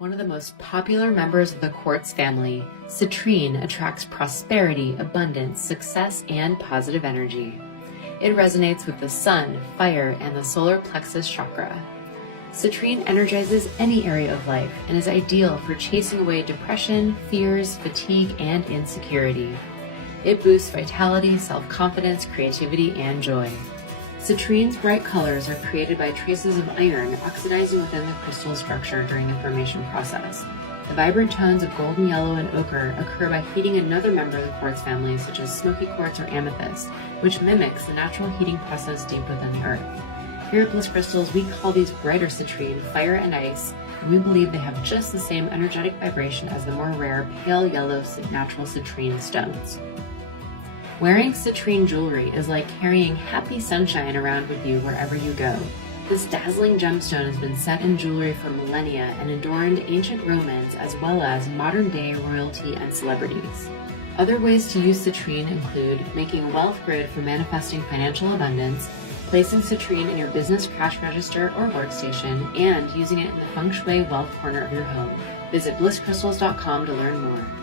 One of the most popular members of the quartz family, citrine attracts prosperity, abundance, success, and positive energy. It resonates with the sun, fire, and the solar plexus chakra. Citrine energizes any area of life and is ideal for chasing away depression, fears, fatigue, and insecurity. It boosts vitality, self-confidence, creativity, and joy. Citrine's bright colors are created by traces of iron oxidizing within the crystal structure during the formation process. The vibrant tones of golden yellow and ochre occur by heating another member of the quartz family, such as smoky quartz or amethyst, which mimics the natural heating process deep within the earth. Here at Bliss Crystals, we call these brighter citrine fire and ice, and we believe they have just the same energetic vibration as the more rare pale yellow natural citrine stones. Wearing citrine jewelry is like carrying happy sunshine around with you wherever you go. This dazzling gemstone has been set in jewelry for millennia and adorned ancient Romans as well as modern-day royalty and celebrities. Other ways to use citrine include making a wealth grid for manifesting financial abundance, placing citrine in your business cash register or workstation, and using it in the feng shui wealth corner of your home. Visit blisscrystals.com to learn more.